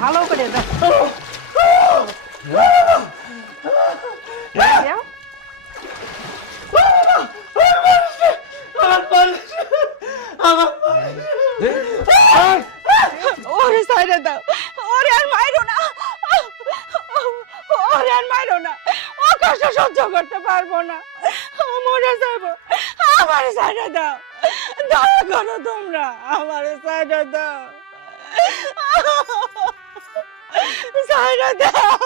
ভালো করে মাইরো না। ওরে আর মাইরো না। ও কষ্ট করতে পারব না। মরে যাব। আমার সাইডে দাও। দয়া করো তোমরা। আমার সাইডে দাও। সাইডে দাও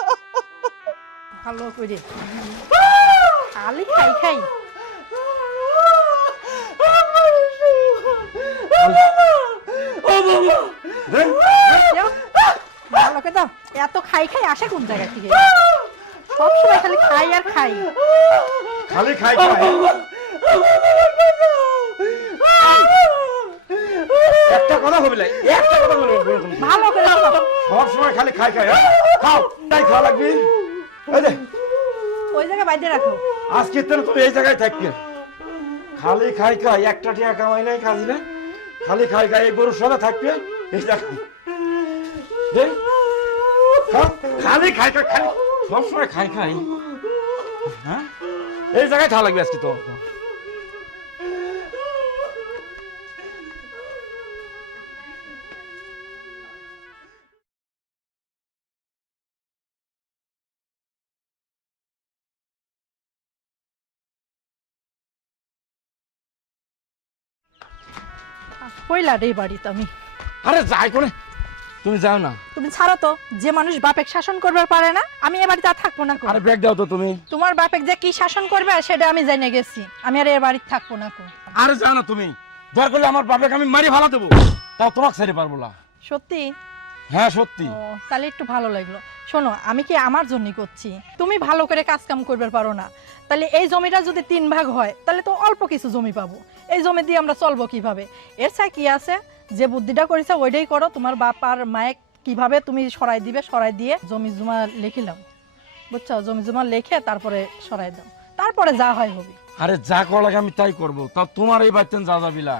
ভালো করে খালি খাই খাই। ভালো করে দাও। এত খাই খাই আসে কোন জায়গা থেকে? সবসময় খালি খাই আর খাই। খালি খাই খাই। একটা কথা হবে না একটা কথা বলব ভালো করে সব সময় খালি খাই খাই হ্যাঁ? খাও তাই খাওয়া লাগবে। এই ওই জায়গায় বাইরে রাখো। আজকে তো তুমি এই জায়গায় থাকবে খালি খাই খাই একটা টিয়া কামাই নাই কাজী না খালি খাই খাই এই গরুর থাকবে এই জায়গায় দে। খালি খাই খাই খালি। সব সময় খাই খাই। হ্যাঁ? এই জায়গায় থাকা লাগবে আজকে তো। কইলা রে বাড়িতে আমি। আরে যাই কোনে তুমি যাও না। তুমি ছাড়ো তো যে মানুষ বাপেক শাসন করবে পারে না আমি এ বাড়িতে আর থাকব না কো। আরে ব্রেক দাও তো তুমি। তোমার বাপেক যে কি শাসন করবে সেটা আমি জেনে গেছি আমি আর এ বাড়িতে থাকব না কো। আরে যাও না তুমি দরকার করলে আমার বাবাকে আমি মারি ভালো দেবো। তাও তোমাকে ছেড়ে পারব না। সত্যি? হ্যাঁ সত্যি। ও তাহলে একটু ভালো লাগল। শোনো আমি কি আমার জন্যই করছি? তুমি ভালো করে কাজ কাম করবে পারো না। তাহলে এই জমিটা যদি তিন ভাগ হয় তাহলে তো অল্প কিছু জমি পাবো। এই জমি দিয়ে আমরা চলবো কীভাবে? এর চাই কি আছে? যে বুদ্ধিটা করেছে ওইটাই করো। তোমার বাপ আর মায়ের কীভাবে তুমি সরাই দিবে সরাই দিয়ে জমি জমা লিখিলাম বুঝছ? জমি জমা লিখে তারপরে সরাই দাও। তারপরে যা হয় হবে। আরে যা করা লাগে আমি তাই করব। তা তোমার এই বাচ্চা যা যাবি না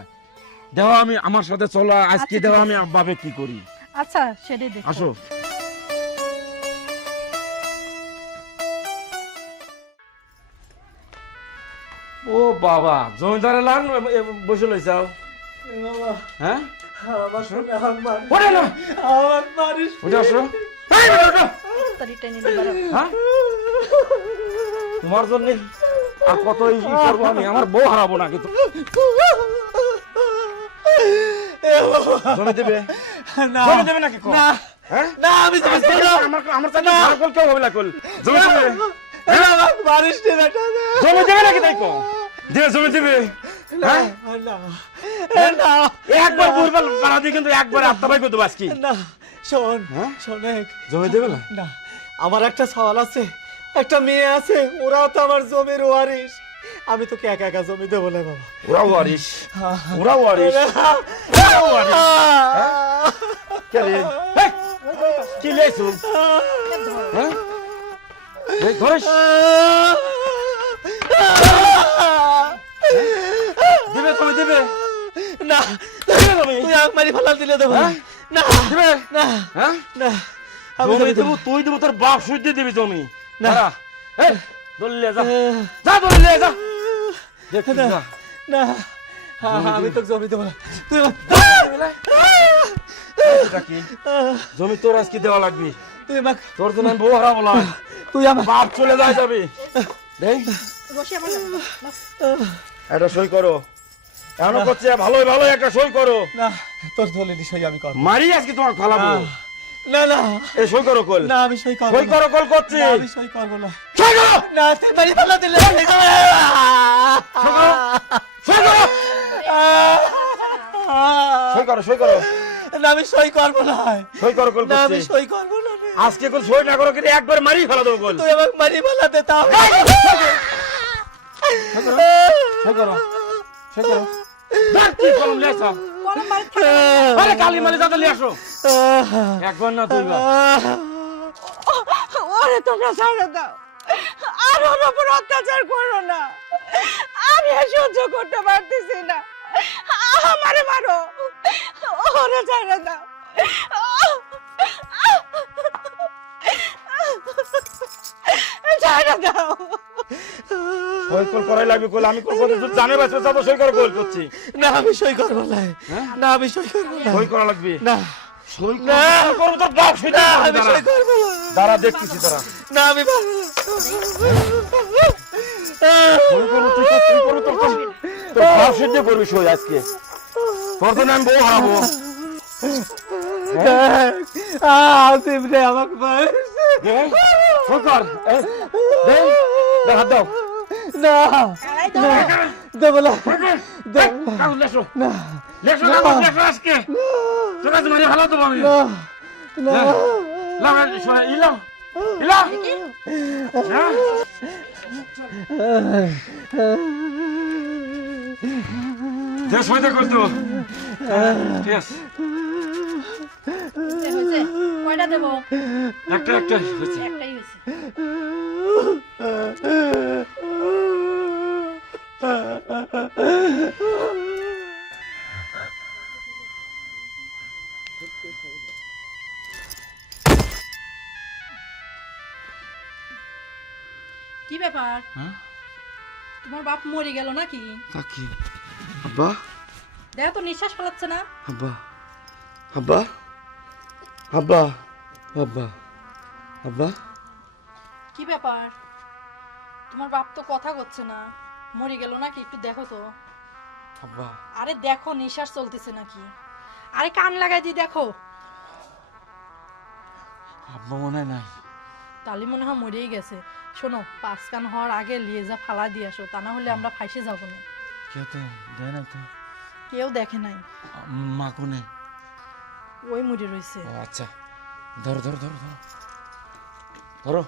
দেওয়া আমি আমার সাথে চলো আজকে আচ্ছা, দেওয়া আমি বাবে কি করি। আচ্ছা সেটাই দেখো আসো। ও বাবা জমিদার লান বসে হ্যাঁ? ওরে না ওটা আসো। নিয়ে বেরো। হ্যাঁ? তোমার জন্য আর কত ই করব আমি? আমার বউ হারাবো না কিন্তু। জমি দেবে? জমি দেবে নাকি কম? হ্যাঁ? না আমি জমি দেব না। আমার আমার চাকরি ভালো কল কেউ হবে না কল? জমি দেবে? এ বাবা, নে বেটা জমি দেবে নাকি তাই কম দেবে জমি দেবে? না, না, একবার বুড়বাল বাড়া দিয়ে কিন্তু একবার আত্মাবাই করতে আজকে না, শোন? শোনেক, জমি দেবে না? না, আমার একটা সওয়াল আছে। একটা মেয়ে আছে। ওরাও তো আমার জমির ওয়ারিস আমি তোকে একা একা জমি দেবো না বাবা। ওরা ওয়ারিস ওরা ওয়ারিস কে লেছু? হ্যাঁ? ধরিস? দিবে তুমি দিবে? না। তুই আগ মারি ফালাল দিলে দেবো না। হ্যাঁ? না। দিবে? না। হ্যাঁ? না। আমি জমি দেবো দেবো তুই দেবো তোর বাপ সুদ দিয়ে দিবি জমি। না। না এই দলিলে যা। যা দলিলে যা। দেখ না। যা। না আমি তোকে জমি দেবো না। তুই জমি তোর আজকে দেওয়া লাগবে। তুই আমাকে তোর জন্য আমি বউ হারাবো না। তুই আমার বাপ চলে যায় যাবে। একটা সই করো। এমন করছে ভালোই ভালো একটা সই করো। না তোর দলে বিষয় আমি করব। মারি আজকে তোমার ফালাবো। না না। এ সই করো কল। না আমি সই করব সই করো কল করছি। না, আমি সই করব না। সই করো! না তুই বাড়ি ফালা দিলে। সই করো! সই করো! সই করো! সই করো না আমি সই করব না। সই করো কল না আমি সই করব না আজকে কল সই না করো কিন্তু একবার মারি ফেলা দেবো কল। তুই আমাকে মারি ফালাতে তাও। সই করো সই করো। দেখ কি কলম নিয়ে কলম থাকে। আরে কালি মালি যাতে নিয়ে আসো। একবার না দুইবার ওরে তোমরা ছাড়ো দাও আর ওর উপর অত্যাচার করো না। আমি আর সহ্য করতে পারতেছি না। আমারে মারো। ওরে ছাড়ো দাও ছাড়া দাও সই কল করাই লাগবে কল আমি কল করতে জানে বাসে যাব সই করে কল করছি। না আমি সই করব না। হ্যাঁ? না আমি সই করব না। সই করা লাগবে? না। সই না। করব বাপ আমি দাঁড়া। সই করব। দাঁড়া দেখতেছি দাঁড়া। না আমি পারব সই করব তুই তো তুই করব তোর তো- তোর বাপ সই করবি সই আজকে। তোর জন্য আমি বউ হারাবো। আসিফ রে আমাকে মারছে। হাত দাও। না। দেবো না দে, লেসো। না। লেসো কাগজ লেসো আজকে। তোর কাছে মানে ভালো তো আমি। না। না। লাও সরে ইলাও ইলাও হ্যাঁ? সইতে কর তো। ঠিক আছে। কয়টা দেবো? একটা একটা একটাই হয়েছে। কি ব্যাপার? হ্যাঁ? তোমার বাপ মরে গেল নাকি? কাকি আব্বা? দেখো তো নিঃশ্বাস ফেলাচ্ছে না। আব্বা? আব্বা? আব্বা? আব্বা? আব্বা? কি ব্যাপার? তোমার বাপ তো কথা করছে না। মরে গেল নাকি? একটু দেখো তো। আব্বা। আরে দেখো নিঃশ্বাস চলতেছে নাকি? আরে কান লাগাই দি দেখো। আব্বা মনে হয় নাই। তালি মনে হয় মরেই গেছে। শোনো পাঁচ কান হওয়ার আগে লিয়ে যা ফালা দিয়ে আসো তা না হলে আমরা যাব না। কেউ তো দেয় না তো। কেউ দেখে নাই। মা কোনে? ওই মুড়ি রইছে। ও আচ্ছা। ধরো ধরো ধরো ধরো। ধরো।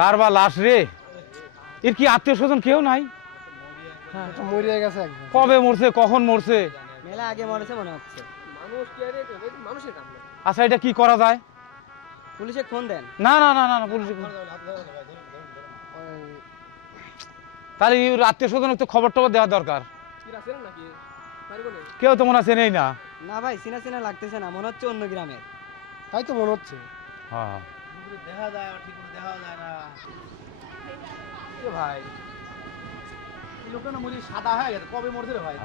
কার বা লাশ রে? এর কি আত্মীয় স্বজন কেউ নাই? মরিয়া গেছে কবে মরছে কখন মরছে? মেলা আগে মরেছে মনে হচ্ছে। আচ্ছা এটা কি করা যায়? পুলিশে ফোন দেন। না না না না না পুলিশ তাহলে আত্মীয় স্বজন একটু খবর টবর দেওয়া দরকার। কেউ তো মনে হয় চেনেই না। না ভাই চিনা চিনা লাগতেছে না মনে হচ্ছে অন্য গ্রামের। তাই তো মনে হচ্ছে। হ্যাঁ। দেখা যায় ঠিক করে দেখা যায় না। ভাই এই লোকটা না মরি সাদা হয়ে গেছে কবে মরছে রে ভাই?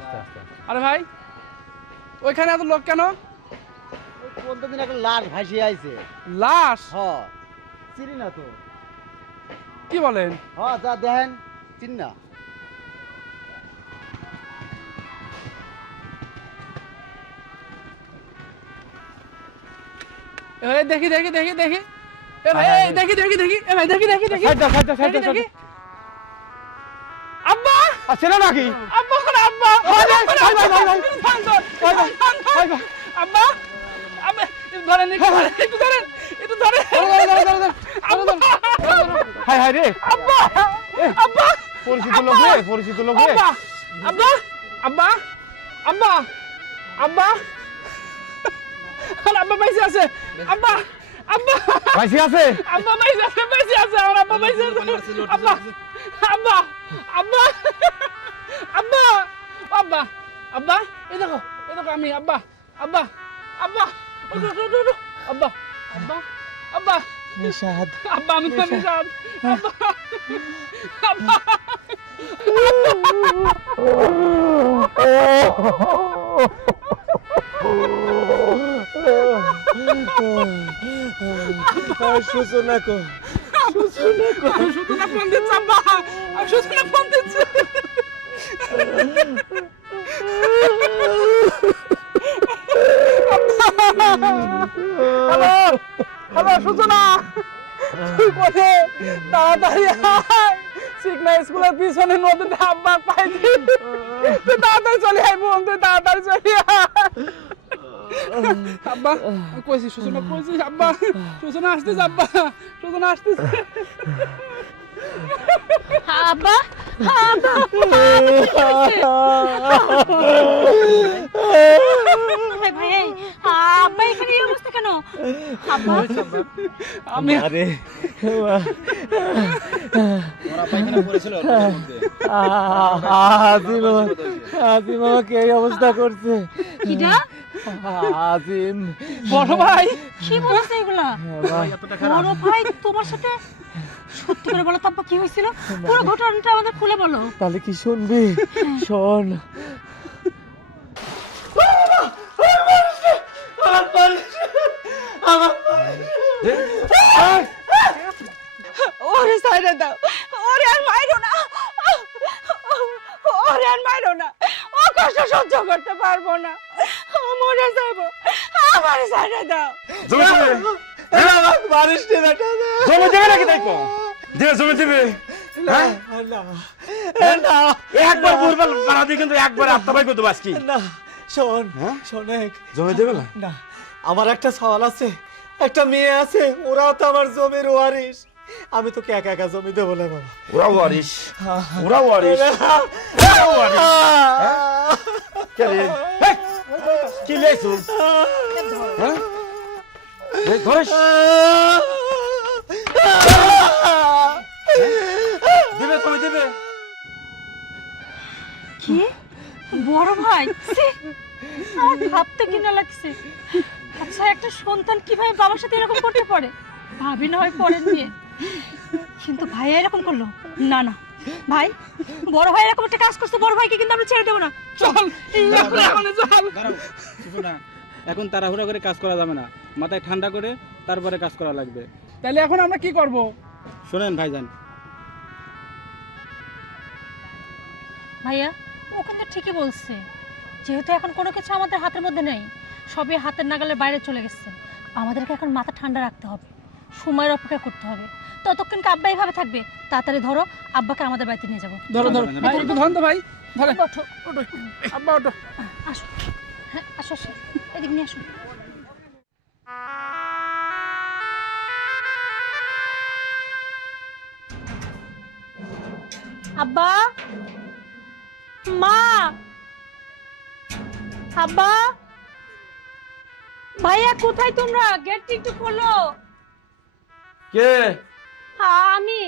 আরে ভাই ওইখানে এত লোক কেন? কোন দিন একটা লাশ ভাসিয়ে আইছে। লাশ? হ চিনি না তো। কি বলেন? হ যা দেখেন চিনি না। দেখি দেখি দেখি দেখি। এ ভাই এই দেখি দেখি দেখি এ ভাই দেখি দেখি দেখি। সাইড দাও, সাইড দাও, সাইড দাও। আব্বা! আর চেনো নাকি? আব্বা করে আব্বা ভাই, ভাই, ভাই, ভাই, ভাই, ভাই। ভাই, ভাই। আব্বা আব্বা ধরেন একটু ধরেন একটু ধরেন একটু ধরেন। ধরো, ধরো, ধরো, ধরো, ধরো। হাই হাই রে। আব্বা আব্বা পরিচিত লোক রে পরিচিত লোক রে। আব্বা আব্বা আব্বা আব্বা আব্বা। আব্বা পাইছে আছে। আব্বা। আব্বা। পাইছি আছে? আব্বা পাইছে আছে পাইছে আছে আমার আব্বা পাইছে আছে। আব্বা আব্বা আব্বা। আব্বা আব্বা আব্বা এই দেখো এই দেখো আমি আব্বা আব্বা আব্বা ওঠো, ওঠো, ওঠো। আব্বা আব্বা আব্বা। নিশাদ। আব্বা আমি তো নিশাদ। আব্বা আব্বা। সূচনা কো? সুতনা ফোন দিচ্ছে, আব্বা। সুতনা ফোন দিচ্ছে। হ্যালো হ্যালো সূচনা তুই কোথায় তাড়াতাড়ি আয়। সিগনা স্কুলের পিছনে নদীতে আব্বা পাইছি তুই তাড়াতাড়ি চলে আয়, বোন, তুই তাড়াতাড়ি চলে আয়। আব্বা কইছি সূচনা কইছি আব্বা সূচনা আসতেছে আব্বা সূচনা আসতেছে আব্বা আজিম আমাকে এই অবস্থা করছে। কিডা আজিম। বড় ভাই। কি বলছে এগুলা? বড় ভাই তোমার সাথে সত্যি করে বলো তো কি হয়েছিল? পুরো ঘটনাটা আমাদের খুলে বলো। তাহলে কি শুনবি? শোন। ওরে দাও ওরে আর মাইরো না। ওরে আর মাইরো না। ও কষ্ট সহ্য করতে পারব না। মরে যাব। আমার সাইডে দাও। জমি দিবে মারিস নে বেটা। জমি নাকি তাই দিবে জমি দিবে? হ্যাঁ? না না। একবার বুড়বাল কিন্তু একবার আত্মাবাই করতে আজকে। না শোন হ্যাঁ? শোনেক জমি দেবে না? না আমার একটা সওয়াল আছে একটা মেয়ে আছে ওরাও তো আমার জমির ওয়ারিস আমি তোকে একা একা জমি দেবো না বাবা। ওরা ওয়ারিস ওরা ওয়ারিস কে লেছু? হ্যাঁ? ধরিস। দিবে? কি? বড় ভাই? আমার ভাবতে কিনা লাগছে? আচ্ছা একটা সন্তান কীভাবে বাবার সাথে এরকম করতে পারে? ভাবি না হয় পরের নিয়ে কিন্তু ভাই এরকম করল? না না। ভাই বড় ভাই এরকম একটা কাজ করছে বড় ভাইকে কিন্তু আমরা ছেড়ে দেবো না। চল এখন এখন চল। এখন তাড়াহুড়া করে কাজ করা যাবে না। মাথায় ঠান্ডা করে তারপরে কাজ করা লাগবে। তাহলে এখন আমরা কি করব? শোনেন ভাইজান ভাইয়া ও কিন্তু ঠিকই বলছে। যেহেতু এখন কোনো কিছু আমাদের হাতের মধ্যে নেই সবই হাতের নাগালের বাইরে চলে গেছে। আমাদেরকে এখন মাথা ঠান্ডা রাখতে হবে সময়ের অপেক্ষা করতে হবে। ততক্ষণ কি আব্বা এইভাবে থাকবে? তাড়াতাড়ি ধরো আব্বাকে আমাদের বাড়িতে নিয়ে যাব। ধরো ধরো। তো ভাই ধরে। ওঠো ওঠো আব্বা ওঠো। আসো। হ্যাঁ আসো আসো। এদিকে নিয়ে আসো। আব্বা! মা! আব্বা! ভাইয়া কোথায় তোমরা? গেটটি একটু খোলো। কে? আমি।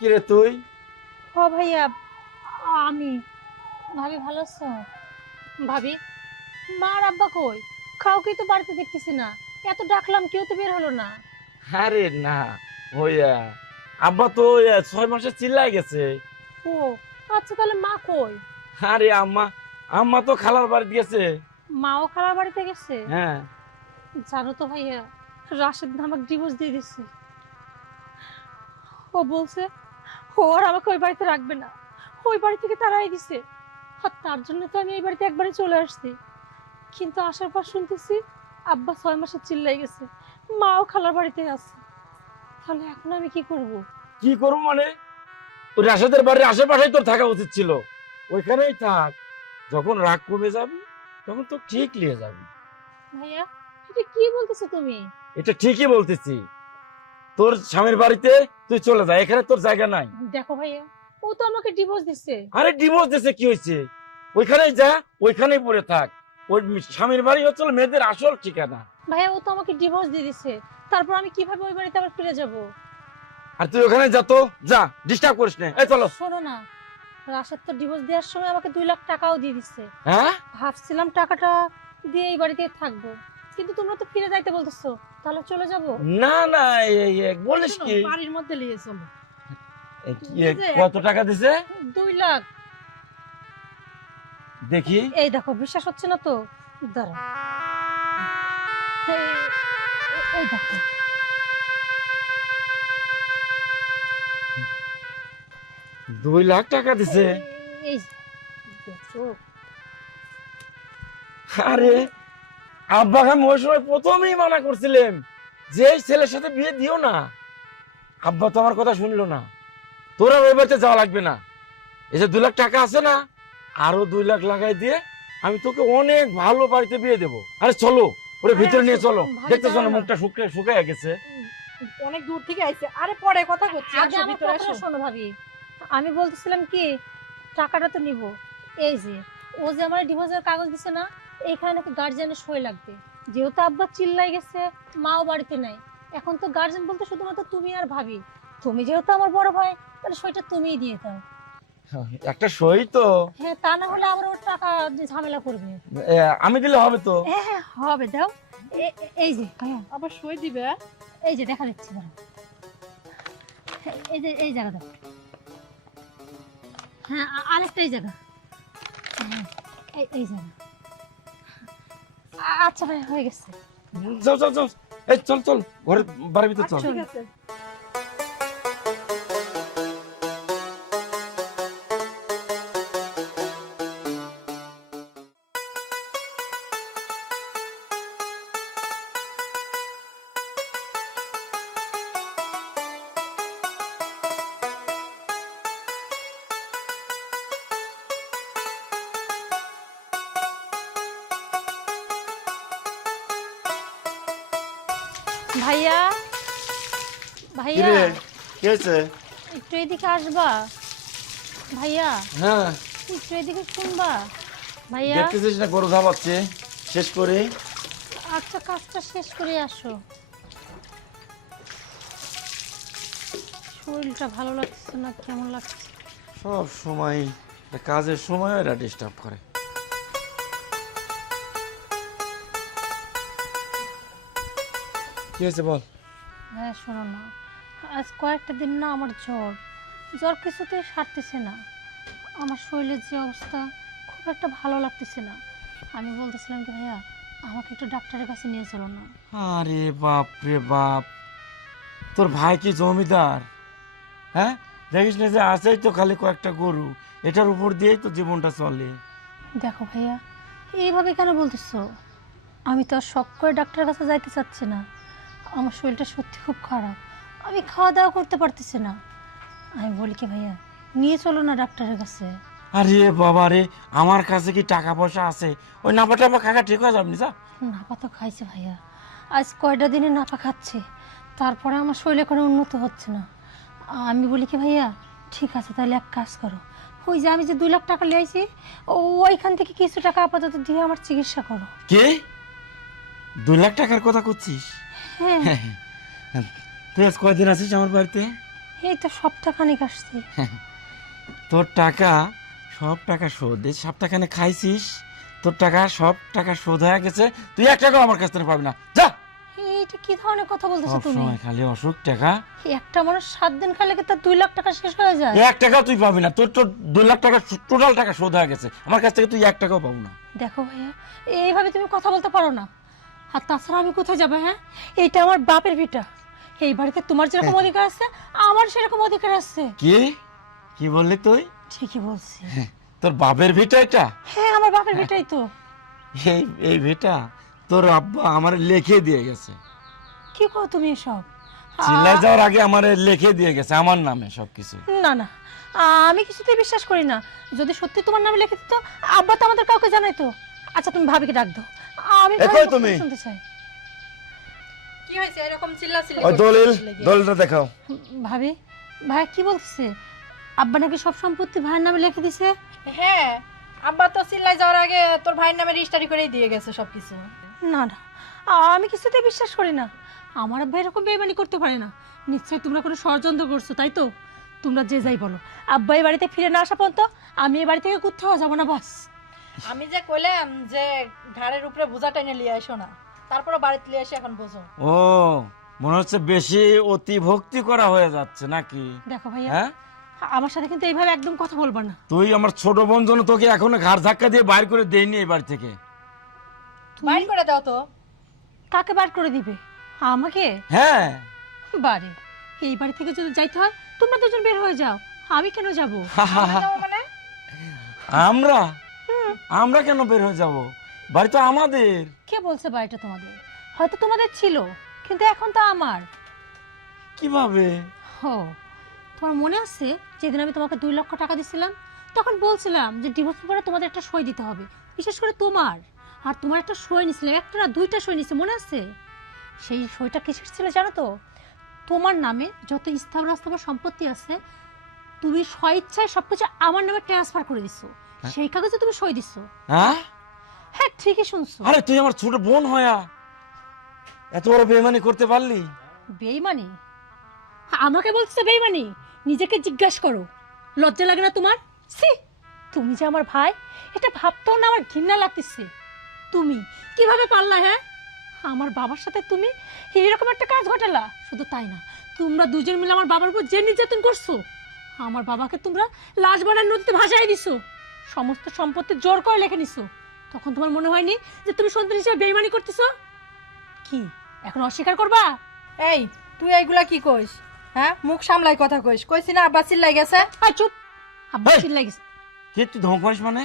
কি রে তুই? ও ভাইয়া আমি। ভাবি ভালো আছো? ভাবি মা আর আব্বা কই? কাউকে তো বাড়িতে দেখতেছি না। এত ডাকলাম কেউ তো বের হলো না। আরে না হইয়া আব্বা তো ছয় মাসে চিল্লাই গেছে। ও আচ্ছা তাহলে মা কই? আরে আম্মা আম্মা তো খালার বাড়িতে গেছে। মাও খালার বাড়িতে গেছে? হ্যাঁ। জানো তো ভাইয়া রাশেদ আমাকে ডিভোর্স দিয়ে দিচ্ছে ও বলছে ও আর আমাকে ওই বাড়িতে রাখবে না। ওই বাড়ি থেকে তারাই দিছে। আর তার জন্য তো আমি এই বাড়িতে একবারে চলে আসছি। কিন্তু আসার পর শুনতেছি আব্বা ছয় মাসে চিল্লাই গেছে। মাও খালার বাড়িতে আছে। তাহলে এখন আমি কি করব? কি করব মানে? ওই রাশেদের বাড়ির আশেপাশেই তোর থাকা উচিত ছিল। ওইখানেই থাক। যখন রাগ কমে যাবে তখন তো ঠিক নিয়ে যাবি। ভাইয়া এটা কি বলতেছো তুমি? এটা ঠিকই বলতেছি। তোর স্বামীর বাড়িতে তুই চলে যা এখানে তোর জায়গা নাই। দেখো ভাইয়া ও তো আমাকে ডিভোর্স দিচ্ছে আরে ডিভোর্স দিছে কি হয়েছে? ওইখানেই যা ওইখানেই পড়ে থাক। ওই স্বামীর বাড়ি হচ্ছে মেয়েদের আসল ঠিকানা। ভাইয়া ও তো আমাকে ডিভোর্স দিয়ে দিচ্ছে তারপর আমি কীভাবে ওই বাড়িতে আবার ফিরে যাব? আর তুই ওখানে যা তো যা ডিস্টার্ব করিস না। এই চলো। শোনো না রাশেদ তো ডিভোর্স দেওয়ার সময় আমাকে দুই লাখ টাকাও দিয়ে দিচ্ছে। হ্যাঁ? ভাবছিলাম টাকাটা দিয়ে এই বাড়িতে থাকব কিন্তু তোমরা তো ফিরে যাইতে বলতেছো তাহলে চলে যাব? না না এই এই, বলিস কি? বাড়ির মধ্যে নিয়ে চলো। এই, কত টাকা দিছে? দুই লাখ। দেখি। এই দেখো বিশ্বাস হচ্ছে না তো? দাঁড়া। এই দেখো। দুই লাখ টাকা দিছে। আরে আব্বা আমি ওই সময় প্রথমেই মানা করছিলাম যে এই ছেলের সাথে বিয়ে দিও না। আব্বা তো আমার কথা শুনলো না। তোরা ওই বাড়িতে যাওয়া লাগবে না। এই যে দুই লাখ টাকা আছে না আরও দুই লাখ লাগাই দিয়ে আমি তোকে অনেক ভালো বাড়িতে বিয়ে দেবো। আরে চলো ওরে ভিতরে নিয়ে চলো দেখতেছো না মুখটা শুকিয়ে শুকিয়ে গেছে? অনেক দূর থেকে আইছে। আরে পরে কথা করছি আগে আমার ভিতরে শোনো ভাবি। আমি বলতেছিলাম কি টাকাটা তো নিব। এই যে ও যে আমার ডিভোর্সের কাগজ দিছে না এইখানে নাকি গার্জিয়ানের সই লাগবে। যেহেতু আব্বা চিল্লাই গেছে মাও বাড়িতে নাই। এখন তো গার্জিয়ান বলতে শুধুমাত্র তুমি আর ভাবি। তুমি যেহেতু আমার বড় ভাই তাহলে সইটা তুমিই দিয়ে দাও। একটা সই তো। হ্যাঁ তা না হলে আবার ওর টাকা ঝামেলা করবে। আমি দিলে হবে তো? হ্যাঁ হ্যাঁ হবে দাও। এই যে আবার সই দিবে? এই যে দেখা দিচ্ছি এই যে এই জায়গা দাও হ্যাঁ আ- এই জায়গা। এই এই জায়গা। আচ্ছা ভাই হয়ে গেছে। যাও যাও যাও। এই চল চল। ঘরে বাড়ির ভিতর চল। ঠিক আছে। ভাইয়া? ভাইয়া? কি হয়েছে? একটু এদিকে আসবা। ভাইয়া? হ্যাঁ। একটু এদিকে শুনবা। ভাইয়া? দেখতেছিস না গরু ধাবাচ্ছে শেষ করে? আচ্ছা কাজটা শেষ করে আসো। শরীরটা ভালো লাগছে না কেমন লাগছে? সব সময় কাজের সময় এরা ডিস্টার্ব করে। কি হয়েছে বল? হ্যাঁ শোনো না। আজ কয়েকটা দিন না আমার জ্বর। জ্বর কিছুতেই সারতেছে না। আমার শরীরের যে অবস্থা খুব একটা ভালো লাগতেছে না। আমি বলতেছিলাম কি ভাইয়া আমাকে একটু ডাক্তারের কাছে নিয়ে চলো না। আরে বাপ রে বাপ। তোর ভাই কি জমিদার? হ্যাঁ? দেখিস না যে আছেই তো খালি কয়েকটা গরু। এটার উপর দিয়েই তো জীবনটা চলে। দেখো ভাইয়া এইভাবে কেন বলতেছো? আমি তো আর শখ করে ডাক্তারের কাছে যাইতে চাচ্ছি না। আমার শরীরটা সত্যি খুব খারাপ। আমি খাওয়া দাওয়া করতে পারতেছি না। আমি বলি কি ভাইয়া নিয়ে চলো না ডাক্তারের কাছে। আরে বাবা রে আমার কাছে কি টাকা পয়সা আছে? ওই নাপা টাপা খাকা ঠিক হয়ে যাবনি যা। নাপা তো খাইছে ভাইয়া। আজ কয়টা দিনে নাপা খাচ্ছে? তারপরে আমার শরীরে কোনো উন্নত হচ্ছে না। আমি বলি কি ভাইয়া ঠিক আছে তাহলে এক কাজ করো। ওই যে আমি যে দুই লাখ টাকা লিয়েছি ওইখান থেকে কিছু টাকা আপাতত দিয়ে আমার চিকিৎসা করো। কে? দুই লাখ টাকার কথা করছিস? হ্যাঁ। তুই আজ কয়দিন আছিস আমার বাড়িতে? এই তো সপ্তাহখানিক আসছে। তোর টাকা সব টাকা শোধ। এই সপ্তাহখানে খাইছিস তোর টাকা সব টাকা শোধ হয়ে গেছে। তুই এক টাকাও আমার কাছ থেকে পাবি না। যা! এইটা কি ধরনের কথা বলতেছো তুমি? সময় খালি অসুখ টাকা। একটা মানুষ সাত দিন খালে কি তার দুই লাখ টাকা শেষ হয়ে যায়? এক টাকাও তুই পাবি না। তোর তো দুই লাখ টাকা টোটাল টাকা শোধ হয়ে গেছে। আমার কাছ থেকে তুই এক টাকাও পাবো না। দেখো ভাইয়া এইভাবে তুমি কথা বলতে পারো না। আর তাছাড়া আমি কোথায় যাব হ্যাঁ? এইটা আমার বাপের ভিটা। এই বাড়িতে তোমার যেরকম অধিকার আছে আমার সেরকম অধিকার আছে। কি? কি বললি তুই? ঠিকই বলছি। তোর বাপের ভিটা এটা? হ্যাঁ আমার বাপের ভিটাই তো। এই এই ভিটা তোর আব্বা আমার লিখে দিয়ে গেছে। কি করো তুমি এসব? চিল্লাই যাওয়ার আগে আমার লিখে দিয়ে গেছে আমার নামে সবকিছু। না না আমি কিছুতেই বিশ্বাস করি না। যদি সত্যি তোমার নামে লিখে দিত আব্বা তো আমাদের কাউকে জানাইতো। আচ্ছা তুমি ভাবিকে ডাক দাও। আমি এ, ভাবির কই কথা তুমি? শুনতে চাই। কি হয়েছে? এরকম চিল্লা ওই দলিল দলিলটা দেখাও। ভাবি ভাই কি বলছে আব্বা নাকি সব সম্পত্তি ভাইয়ের নামে লিখে দিছে? হ্যাঁ আব্বা তো চিল্লাই যাওয়ার আগে তোর ভাইয়ের নামে রেজিস্টারি করেই দিয়ে গেছে সবকিছু। না না আমি কিছুতে বিশ্বাস করি না। আমার আব্বা এরকম বেমানি করতে পারে না। নিশ্চয়ই তোমরা কোনো ষড়যন্ত্র করছ তাই তো? তোমরা যে যাই বলো। আব্বা এই বাড়িতে ফিরে না আসা পর্যন্ত আমি এই বাড়ি থেকে কোথাও যাব না বাস। আমি যে কইলাম যে ঘাড়ের উপরে বোঝা টেনে লিয়ে আসো না তারপরে বাড়িতে লিয়ে এসে এখন বোঝো। ও মনে হচ্ছে বেশি অতি ভক্তি করা হয়ে যাচ্ছে নাকি? দেখো ভাইয়া হ্যাঁ? আমার সাথে কিন্তু এইভাবে একদম কথা বলবা না। তুই আমার ছোট বোন জন্য তোকে এখনও ঘাড় ধাক্কা দিয়ে বাইর করে দেয়নি এই বাড়ি থেকে বাইর করে দাও তো। কাকে বার করে দিবে? আমাকে? হ্যাঁ। বাড়ি এই বাড়ি থেকে যদি যাইতে হয় তোমরা দুজন বের হয়ে যাও। আমি কেন যাব মানে? আমরা? আমরা কেন বের হয়ে যাব? বাড়ি তো আমাদের। কে বলছে বাড়িটা তোমাদের? হয়তো তোমাদের ছিল কিন্তু এখন তো আমার। কীভাবে? হো তোমার মনে আছে যেদিন আমি তোমাকে দুই লক্ষ টাকা দিছিলাম? তখন বলছিলাম যে ডিভোর্স পেপারে তোমাদের একটা সই দিতে হবে বিশেষ করে তোমার। আর তোমার একটা সই নিছিলে একটা না দুইটা সই নিছে মনে আছে? সেই সইটা কিসের ছিল জানো তো? তোমার নামে যত স্থাবর সম্পত্তি আছে তুমি স্বইচ্ছায় সব কিছু আমার নামে ট্রান্সফার করে দিছো। সেই কাগজে তুমি সই দিছো। হ্যাঁ? হ্যাঁ ঠিকই শুনছো। আরে তুই আমার ছোট বোন হয়া। এত বড় বেমানি করতে পারলি? বেইমানি? আমাকে বলছে বেইমানি? নিজেকে জিজ্ঞাসা করো। লজ্জা লাগে না তোমার? সি তুমি যে আমার ভাই এটা ভাবতেও না আমার ঘৃণা লাগতেছে। তুমি কীভাবে পারলা হ্যাঁ? আমার বাবার সাথে তুমি এরকম একটা কাজ ঘটালা। শুধু তাই না তোমরা দুজন মিলে আমার বাবার উপর যে নির্যাতন করছ আমার বাবাকে তোমরা লাশ বানার নদীতে ভাসাই দিছো। সমস্ত সম্পত্তি জোর করে লিখে নিছো। তখন তোমার মনে হয়নি যে তুমি সন্তান হিসেবে বেইমানি করতেছো? কি এখন অস্বীকার করবা? এই তুই এইগুলা কি কইস? হ্যাঁ মুখ সামলাই কথা কইস। কইছি না আব্বা চিল্লাই গেছে? আর চুপ। আব্বা এই! চিল্লাই গেছে। কে তুই ধমক মারিস মানে?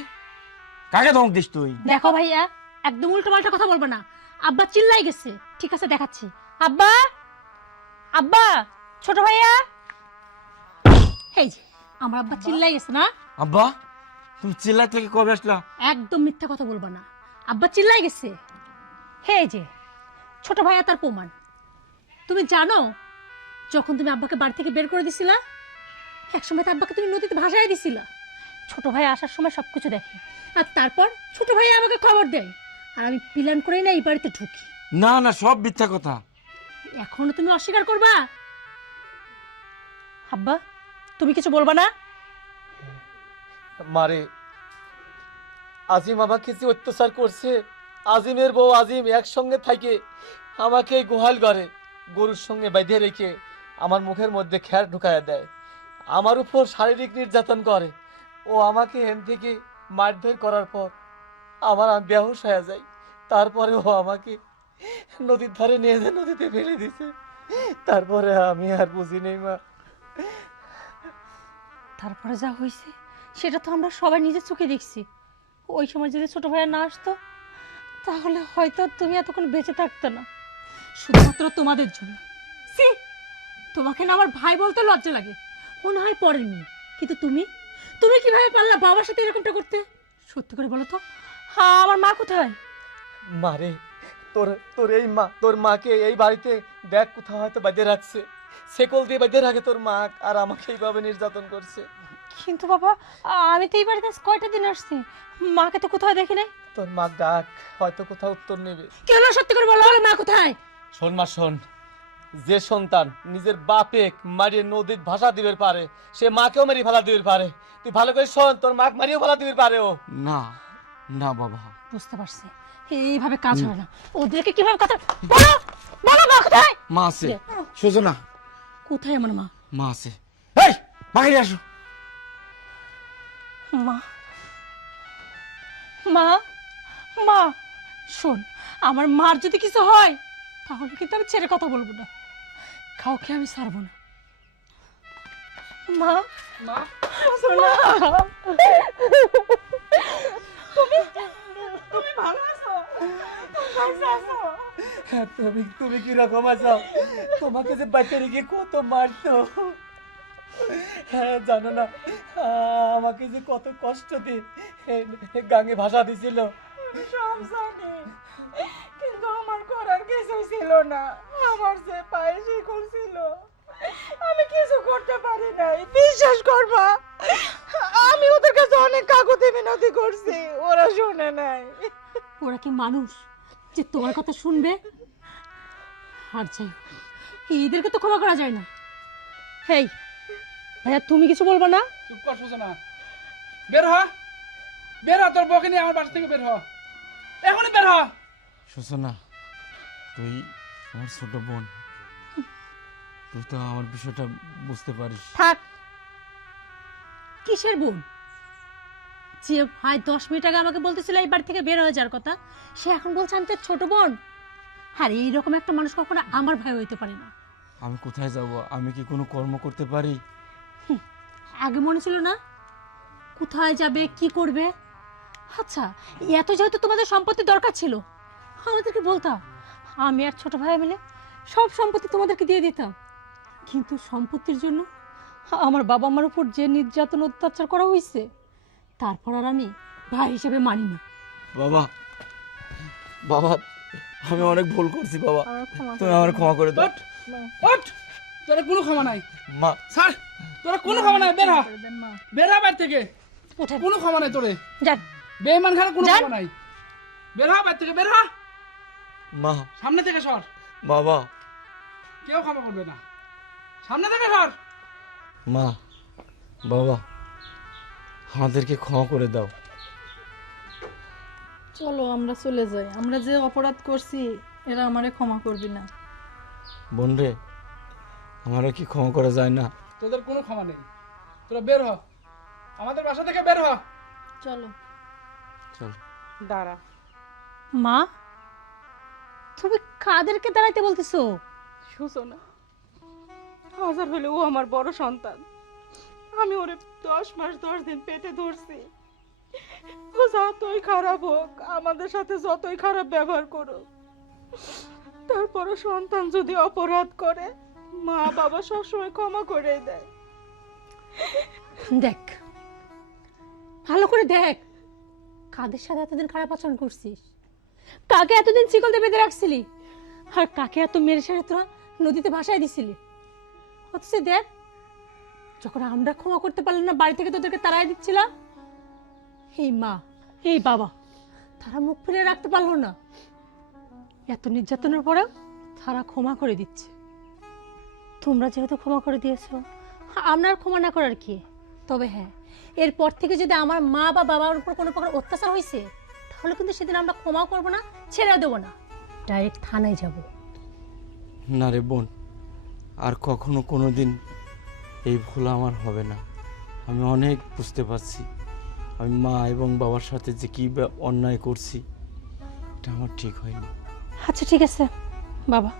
কাকে ধমক দিস তুই? দেখো ভাইয়া একদম উল্টো পাল্টা কথা বলবে না। আব্বা চিল্লাই গেছে। ঠিক আছে দেখাচ্ছি। আব্বা! আব্বা! ছোট ভাইয়া! এই যে আমার আব্বা? চিল্লাই গেছে না? আব্বা? তুমি চিল্লাই থেকে কবে আসলা? একদম মিথ্যা কথা বলবা না। আব্বা চিল্লাই গেছে। হে এই যে ছোট ভাইয়া তার প্রমাণ। তুমি জানো যখন তুমি আব্বাকে বাড়ি থেকে বের করে দিছিলা একসময় তো আব্বাকে তুমি নদীতে ভাসাই দিছিলা। ছোট ভাই আসার সময় সব কিছু দেখে। আর তারপর ছোট ভাই আমাকে খবর দেয়। আর আমি প্ল্যান করেই না এই বাড়িতে ঢুকি। না না সব মিথ্যা কথা। এখনও তুমি অস্বীকার করবা? আব্বা তুমি কিছু বলবা না? মারে। আজিম আমাকে যে অত্যাচার করছে, আজিমের বউ আজিম একসঙ্গে থাকে, আমাকে গোহাল ঘরে গরুর সঙ্গে বেঁধে রেখে আমার মুখের মধ্যে খ্যার ঢুকায় দেয়। আমার উপর শারীরিক নির্যাতন করে। ও আমাকে হেন থেকে মারধর করার পর আমার আমি বেহুশ হয়ে যাই তারপরে ও আমাকে নদীর ধারে নিয়ে যে নদীতে ফেলে দিছে। তারপরে আমি আর বুঝি নেই মা। তারপরে যা হয়েছে সেটা তো আমরা সবাই নিজের চোখে দেখছি। ওই সময় যদি ছোট ভাইয়া না আসতো, তাহলে হয়তো তুমি এতক্ষণ বেঁচে থাকতো না। শুধুমাত্র তোমাদের জন্য। সি তোমাকে না আমার ভাই বলতে লজ্জা লাগে। মনে হয় মেয়ে কিন্তু তুমি? তুমি কীভাবে পারলা বাবার সাথে এরকমটা করতে? সত্যি করে বলো তো হ্যাঁ আমার মা কোথায়? মারে তোর তোর এই মা, তোর মাকে এই বাড়িতে দেখ কোথাও হয়তো বাঁধে রাখছে। সেকল দিয়ে বাঁধে রাখে তোর মা, আর আমাকে এইভাবে নির্যাতন করছে। কিন্তু বাবা আমি তো এই বাড়িতে কয়টা দিন আসছি? মাকে তো কোথাও দেখি নাই। তোর মা ডাক হয়তো কোথাও উত্তর নেবে। কেন সত্যি করে বলো মা কোথায়? শোন মা শোন। যে সন্তান নিজের বাপে মারিয়ে নদীর ভাষা দিবে পারে সে মাকেও মারি ফেলা দিবে পারে। তুই ভালো করে শোন তোর মাকে মারিও ফেলা দিবে পারে ও। না না বাবা। বুঝতে পারছি। এইভাবে কাজ হয় না। ওদেরকে কীভাবে কথা বলো বলো মা কোথায়? মা আছে। সুজনা কোথায় আমার মা? মা আছে। এই বাইরে আসো। মা মা মা শোন আমার মার যদি কিছু হয় তাহলে কিন্তু আমি ছেড়ে কথা বলব না। কাউকে আমি ছাড়বো না। মা মা মা হ্যাঁ, তুমি তুমি কি রকম আছো? তোমাকে যে বাচ্চা রেখে কত মারতো। হ্যাঁ জানো না আমাকে যে কত কষ্ট দিয়ে গাঙে ভাষা দিছিল। সব জানি কিন্তু আমার করার কিছু ছিল না। আমার যে পায়ে শিকল ছিল আমি কিছু করতে পারি নাই বিশ্বাস করবা? আমি ওদের কাছে অনেক কাকুতি মিনতি করছি ওরা শুনে নাই। ওরা কি মানুষ যে তোমার কথা শুনবে? আর যাই এদেরকে তো ক্ষমা করা যায় না। হেই ভাইয়া তুমি কিছু বলব না? চুপ কর সূচনা বের হ। বের হ তোর বউকে নিয়ে আমার বাসা থেকে বের হ। এখনই বের হ। সূচনা তুই আমার ছোট বোন। তুই তো আমার বিষয়টা বুঝতে পারিস। থাক। কিসের বোন? যে ভাই দশ মিনিট আগে আমাকে বলতেছিল এই বাড়ি থেকে বের হয়ে যাওয়ার কথা সে এখন বলছে আমি তোর ছোট বোন। আর এইরকম একটা মানুষ কখনো আমার ভাই হইতে পারে না। আমি কোথায় যাব? আমি কি কোনো কর্ম করতে পারি? আগে মনে ছিল না? কোথায় যাবে কি করবে? আচ্ছা এত যেহেতু তোমাদের সম্পত্তি দরকার ছিল আমাদেরকে বলতাম। আমি আর ছোট ভাই মিলে সব সম্পত্তি তোমাদেরকে দিয়ে দিতাম। কিন্তু সম্পত্তির জন্য আমার বাবা মার উপর যে নির্যাতন অত্যাচার করা হয়েছে তারপর আর আমি ভাই হিসেবে মানি না। বাবা বাবা আমি অনেক ভুল করছি বাবা। তুমি আমার ক্ষমা করে দাও। ওঠ কোনো ক্ষমা নাই। মা। স্যার তোরা কোনো ক্ষমা নাই বের হ। মা। বের হ বাইর থেকে। কোনো ক্ষমা নাই তোরে। যান। বেইমান খানে কোনো। ক্ষমা নাই। বের হ বাইর থেকে বের হ। মা। সামনে থেকে সর। বাবা। কেউ ক্ষমা করবে না। সামনে থেকে সর। মা বাবা আমাদেরকে ক্ষমা করে দাও। চলো আমরা চলে যাই। আমরা যে অপরাধ করছি এরা আমারে ক্ষমা করবি না। বোন রে আমারও কি ক্ষমা করা যায় না? তোদের কোনো ক্ষমা নেই। তোরা বের হ। আমাদের বাসা থেকে বের হ। চলো। চল। দাঁড়া। মা তুমি কাদেরকে দাঁড়াইতে বলতেছো? সূচনা হাজার হলে ও আমার বড় সন্তান। আমি ওরে দশ মাস দশ দিন পেটে ধরছি। ও যতই খারাপ হোক আমাদের সাথে যতই খারাপ ব্যবহার করুক তারপরে সন্তান যদি অপরাধ করে মা বাবা সবসময় ক্ষমা করে দেয়। দেখ, ভালো করে দেখ, কাদের সাথে এতদিন খারাপ আচরণ করছিস? কাকে এতদিন চিকলতে বেঁধে রাখছিলি? আর কাকে এত মেরে সেরে তোরা নদীতে ভাসায় দিছিলি? অথচ দেখ, যখন আমরা ক্ষমা করতে পারলাম না, বাড়ি থেকে তোদেরকে তাড়াই দিচ্ছিলাম, এই মা, এই বাবা, তারা মুখ ফিরে রাখতে পারল না। এত নির্যাতনের পরেও তারা ক্ষমা করে দিচ্ছে। তোমরা যেহেতু ক্ষমা করে দিয়েছ আমরা আর ক্ষমা না করার কি? তবে হ্যাঁ এরপর থেকে যদি আমার মা বা বাবার উপর কোনো প্রকার অত্যাচার হয়েছে তাহলে কিন্তু সেদিন আমরা ক্ষমা করব না ছেড়ে দেবো না। ডাইরেক্ট থানায় যাব। না রে বোন আর কখনো কোনো দিন এই ভুল আমার হবে না। আমি অনেক বুঝতে পারছি আমি মা এবং বাবার সাথে যে কী অন্যায় করছি এটা আমার ঠিক হয়নি। আচ্ছা ঠিক আছে। বাবা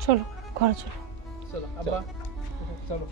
চলো ঘরে চলো। চলো আব্বা চলো